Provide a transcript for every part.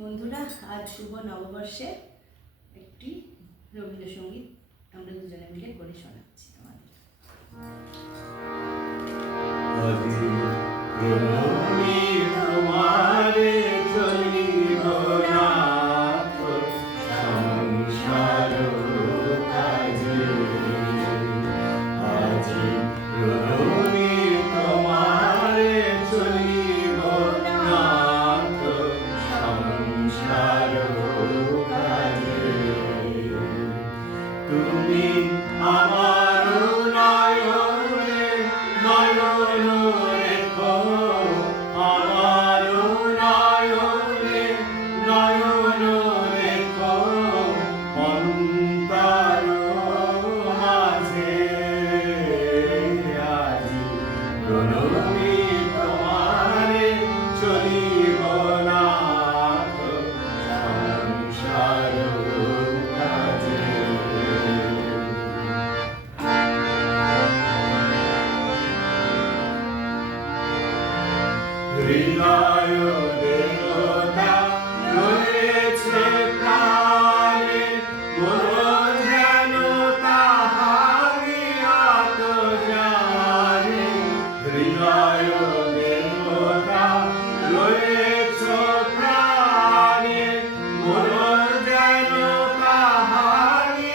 বন্ধুরা, আজ শুভ নববর্ষে একটি রবীন্দ্রসঙ্গীত আমরা দুজনে মিলে করে শোনাচ্ছি তোমাদের। তুমি আমার নয়নে নয়ন রেখো, আমার নয়নে নয়ন রেখো, অন্তর মাঝে আজি প্রণমী তোমারে চলিব না সংসার হৃদয় দেবতা রয়েছে প্রাণে, মন যেন তাহারি আত্মজানে। হৃদয় দেবতা রয়েছে প্রাণে, মন যেন তাহারি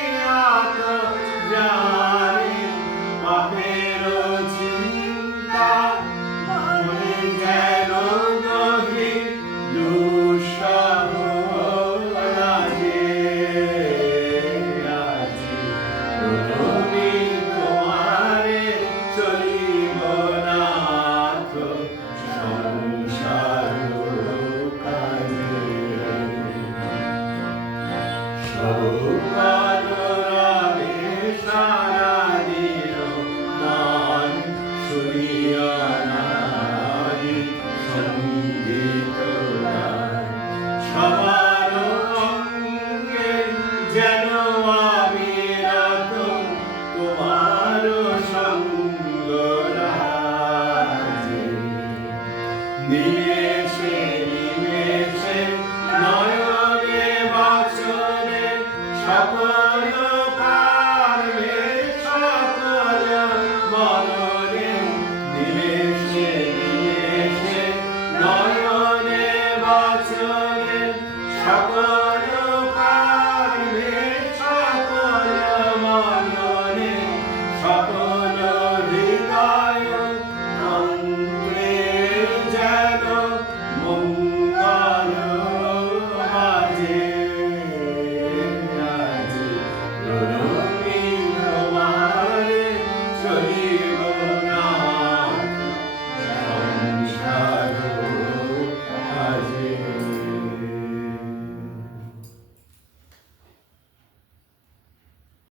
আত্মজানে। পাপের চিন্তা মনে যেন নহি দুঃসহ রাজে, আজি প্রণমী তোমারে চলিব নাথ সংসার কাজে। সকল রাগে সারা দিল গান শুনিয়া সঙ্গীত গান, সবার অঙ্গে যেন আমি রাত তোমার সঙ্গ রাজে। নিমেষে নিমেষে নয়নে বচনে সকল কার্যে সকল মননে। নিমেষে নিমেষে নয়নে বচনে সকল